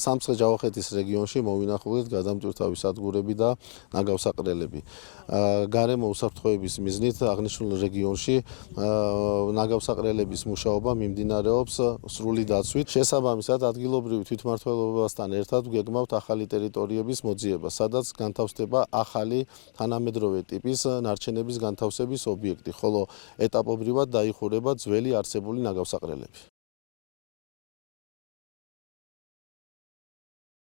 სამცხე-ჯავახეთის რეგიონში მოვინახულეთ გადამტვირთვავის სადგურები და ნაგავსაყრელები. გარემო უსაფრთხოების მიზნით აღნიშნულ რეგიონში ნაგავსაყრელების მუშაობა მიმდინარეობს სრული დაცვით. შესაბამისად, ადგილობრივი თვითმმართველობასთან ერთად გეგმავთ ახალი ტერიტორიების მოძიება, სადაც განთავსდება ახალი თანამედროვე ტიპის ნარჩენების განთავსების ობიექტი, ხოლო ეტაპობრივად დაიხურება ძველი არსებული ნაგავსაყრელები.